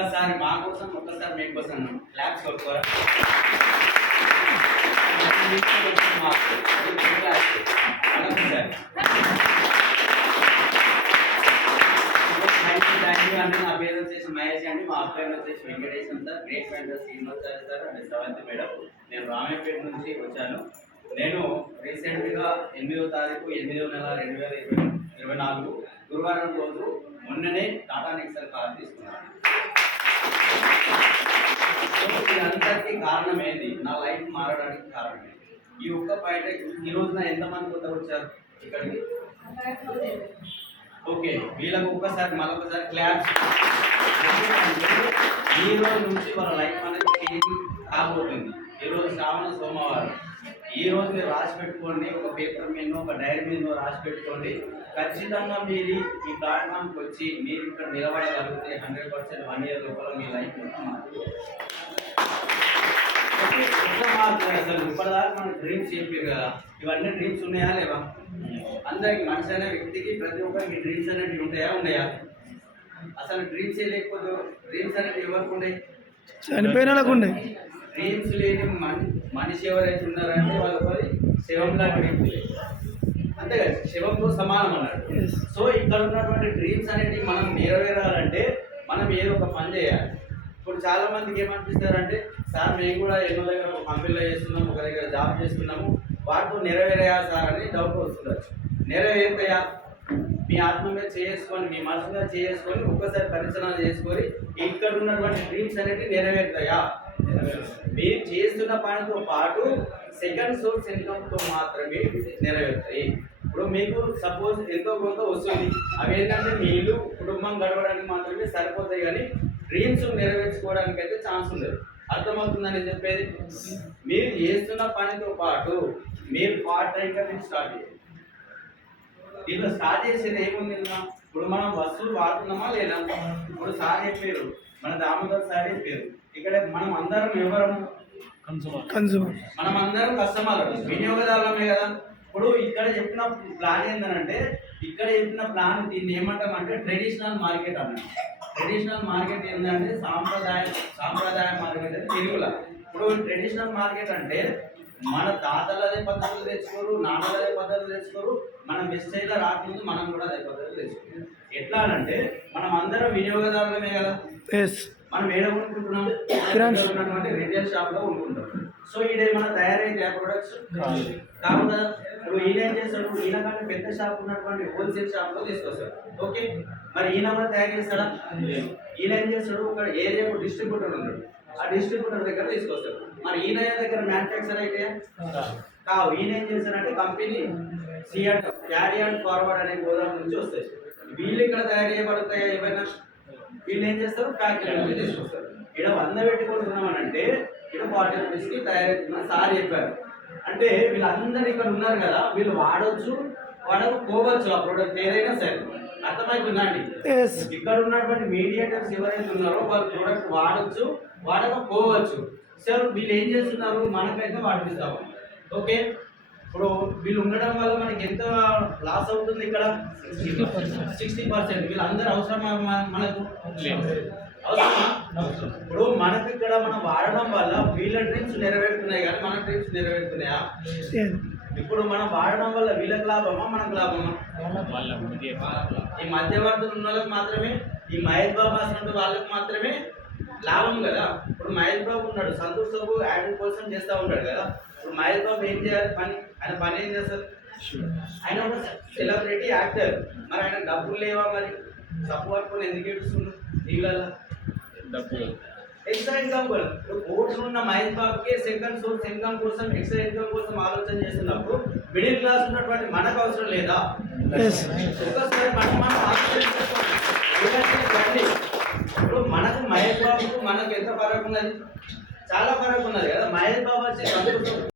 ఒక్కసారి మా కోసం ఒక్కసారి మీకోసం క్లాప్స్ కొట్టుకోరా నా పేరు వచ్చేసి మహేష్ అండి మా అబ్బాయి వచ్చేసి Venkatesham sir great finder Srinivasari sir and seventh madam నేను రామేపేట నుంచి వచ్చాను నేను రీసెంట్గా ఎనిమిదో తారీఖు ఎనిమిదో నెల రెండు వేల ఇరవై ఇరవై నాలుగు గురువారం రోజు మొన్ననే టాటా నెక్సల్ కార్ తీసుకున్నాను. అందరికీ కారణం ఏంటి నా లైఫ్ మారడానికి కారణం ఈ ఒక్క బయట ఈ రోజున ఎంతమంది కొత్త వచ్చారు ఇక్కడికి? ఓకే వీళ్ళకు ఒక్కసారి మరొకసారి క్లాప్స్ ఈ రోజు నుంచి వాళ్ళ లైఫ్ అనేది చేంజ్ కాబోతుంది. ఈ రోజు శ్రావణ సోమవారం. ఈ రోజు మీరు రాసి పెట్టుకోండి ఒక పేపర్ మీద ఒక డైరీ మీద రాసి పెట్టుకోండి. ఖచ్చితంగా మీరు ఈ ప్లాట్ఫామ్కి వచ్చి మీరు ఇక్కడ నిలబడగలిగితే హండ్రెడ్ పర్సెంట్ వన్ ఇయర్ లోపల మీ లైఫ్ అసలు ఇప్పటిదాకా మన డ్రీమ్స్ చెప్పారు కదా ఇవన్నీ డ్రీమ్స్ ఉన్నాయా లేవా? అందరికి మనిషి అనే వ్యక్తికి ప్రతి ఒక్కరికి డ్రీమ్స్ అనేవి ఉంటాయా ఉన్నాయా? అసలు డ్రీమ్స్ లేకపోతే డ్రీమ్స్ అనేవి ఎవరికి ఉన్నాయి చనిపోయిన డ్రీమ్స్ లేని మన్ మనిషి ఎవరైతే ఉన్నారంటే వాళ్ళ శవం లాంటి వ్యక్తులే. అంతే కదా శవంతో సమానం అన్నాడు. సో ఇక్కడ ఉన్నటువంటి డ్రీమ్స్ అనేటివి మనం నెరవేరాలంటే మనం ఏదో ఒక పని చేయాలి. ఇప్పుడు చాలా మందికి ఏమనిపిస్తారంటే సార్ మేము కూడా ఎన్నో దగ్గర ఒక కంపెనీలో చేస్తున్నాము ఒక దగ్గర జాబ్ చేస్తున్నాము. వాటితో నెరవేరాయా సార్? అని డౌట్ వస్తుండొచ్చు. నెరవేరుతాయా? మీ ఆత్మ మీద చేసుకొని మీ మనసు మీద చేసుకొని ఒక్కసారి పరిచయాలు చేసుకొని ఇక్కడ ఉన్నటువంటి డ్రీమ్స్ అనేవి నెరవేరుతాయా? మీరు చేస్తున్న పనితో పాటు సెకండ్ సోర్స్ ఇన్కమ్తో మాత్రమే నెరవేరుతాయి. ఇప్పుడు మీకు సపోజ్ ఎంతో కొంత వస్తుంది. అవి ఏంటంటే నీళ్ళు కుటుంబం గడవడానికి మాత్రమే సరిపోతాయి కానీ డ్రీమ్స్ నెరవేర్చుకోవడానికి అయితే ఛాన్స్ ఉండదు. అర్థమవుతుందని చెప్పేది? మీరు చేస్తున్న పనితో పాటు మీరు పార్ట్ టైంగా మీరు స్టార్ట్ చేయాలి దీంట్లో స్టార్ట్ చేసేది ఏముంది ఇప్పుడు మనం వస్తువులు వాడుతున్నామా లేదా? ఇప్పుడు సార్ చెప్పారు. మన దామోదర్ సార్ చెప్పారు. ఇక్కడ మనం అందరం ఎవరము కన్సూమర్ మనం అందరం కస్టమర్లు. వినియోగదారులమే కదా. ఇప్పుడు ఇక్కడ చెప్పిన ప్లాన్ ఏంటంటే ఇక్కడ చెప్పిన ప్లాన్ దీన్ని ఏమంటామంటే ట్రెడిషనల్ మార్కెట్ అన్నమాట ట్రెడిషనల్ మార్కెట్ ఏంటంటే సాంప్రదాయ సాంప్రదాయ మార్కెట్ అంటే తెలుగులో. ఇప్పుడు ట్రెడిషనల్ మార్కెట్ అంటే మన తాతలదే పద్ధతులు తెచ్చుకోరు నాన్నలదే పద్ధతులు తెచ్చుకోరు మనం వెస్టైన్లో రాకముందు మనం కూడా అదే పద్ధతులు తెచ్చుకోరు ఎట్లా అంటే మనం అందరం వినియోగదారులమే కదా. మనం ఏడ కొనుక్కుంటున్నాం? ఉన్నటువంటి రిటైల్ షాప్లో కొనుక్కుంటాం. సో ఈడేమన్నా తయారైతే ప్రొడక్ట్స్ కావు కదా. ఇప్పుడు ఈయన ఏం చేస్తాడు? ఈయన కంటే పెద్ద షాప్ ఉన్నటువంటి హోల్సేల్ షాప్లో తీసుకొస్తాడు. ఓకే? మరి ఈయన కూడా తయారు చేస్తాడా? ఈయన ఏం చేస్తాడు? ఒక ఏరియాకు డిస్ట్రిబ్యూటర్ ఉన్నాడు. ఆ డిస్ట్రిబ్యూటర్ దగ్గర తీసుకొస్తాడు. మరి ఈయన దగ్గర మ్యానుఫ్యాక్చర్ అయితే? కావు. ఈయన ఏం చేస్తాడంటే company C R carry and forward అనే గోదాం నుంచి వస్తాయి. వీళ్ళు ఇక్కడ తయారు చేయబడతాయా ఏమైనా? వీళ్ళు ఏం చేస్తారు? ఫ్యాక్టరీ తీసుకొస్తారు. ఇక్కడ వంద పెట్టుకుంటున్నాం అని అంటే ఇక్కడ ఫార్టీ రూపీస్కి తయారవుతున్నా సార్ చెప్పారు. అంటే వీళ్ళందరూ ఇక్కడ ఉన్నారు కదా వీళ్ళు వాడొచ్చు వాడకపోవచ్చు ఆ ప్రోడక్ట్ ఏదైనా సరే. ఎస్ ఇక్కడ ఉన్నటువంటి మీడియేటర్స్ ఎవరైతే ఉన్నారో వాళ్ళు ప్రోడక్ట్ వాడొచ్చు వాడకపోవచ్చు. సో వీళ్ళు ఏం చేస్తున్నారు? మనకైతే వాడిపిస్తాము. ఓకే ఇప్పుడు వీళ్ళు ఉండడం వల్ల మనకి ఎంత లాస్ అవుతుంది ఇక్కడ? సిక్స్టీ పర్సెంట్ వీళ్ళందరూ అవసరమా మన- మనకు? అవసరమా? ఇప్పుడు మనకు ఇక్కడ మనం వాడడం వల్ల వీళ్ళ డ్రీమ్స్ నెరవేరుతున్నాయి కానీ మన డ్రీమ్స్ నెరవేరుతున్నాయా? ఇప్పుడు మనం వాడడం వల్ల వీళ్ళకి లాభమా మనకు లాభమా? ఈ మధ్యవర్తులు ఉన్న వాళ్ళకి మాత్రమే ఈ మహేష్ బాబు వాళ్ళకి మాత్రమే లాభం కదా? ఇప్పుడు మహేష్ బాబు ఉన్నాడు సంతోష్ బాబు యాడ్ కోసం చేస్తూ ఉంటాడు కదా? ఇప్పుడు మహేష్ బాబు ఏం చేయాలి? పని ఆయన పని ఏం చేస్తారు? ఆయన ఒక సెలబ్రిటీ యాక్టర్ మరి ఆయన డబ్బులు లేవా మరి? సప్పు పట్టుకొని ఎందుకు ఏడుస్తున్నాడు టీవీలలో ఎక్స్ట్రా ఇన్కమ్ కూడా ఇప్పుడు కోర్సు ఉన్న మహేష్ బాబుకి సెకండ్ సోర్స్ ఇన్కమ్ కోసం ఎక్స్ట్రా ఇన్కమ్ కోసం ఆలోచన చేస్తున్నప్పుడు మిడిల్ క్లాస్ ఉన్నటువంటి మనకు అవసరం లేదా? మనం మనం. ఇప్పుడు మనకు మహేష్ బాబుకు మనకు ఎంత ఫరక్ ఉన్నది? చాలా ఫరక్ ఉన్నది కదా. మహేష్ బాబు వచ్చి